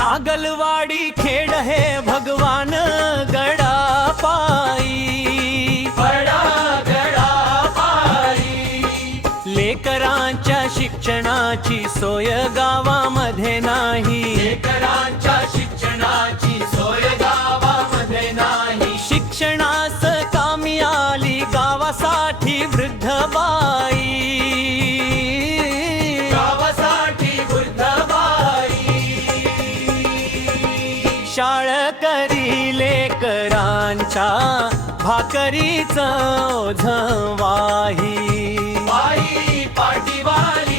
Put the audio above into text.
नागलवाडी खेड हे भगवान गडा पायी लेकरांच्या शिक्षणाची सोय गावामध्ये नाही, लेकरांच्या शिक्षणाची सोय गावामध्ये नाही। शिक्षणास कामी आली गावासाठी वृद्ध बाई, गावासाठी वृद्ध बाई। शाळकरी लेकरांच्या भाकरीचं ओझं वाही, बाई पाठीवाली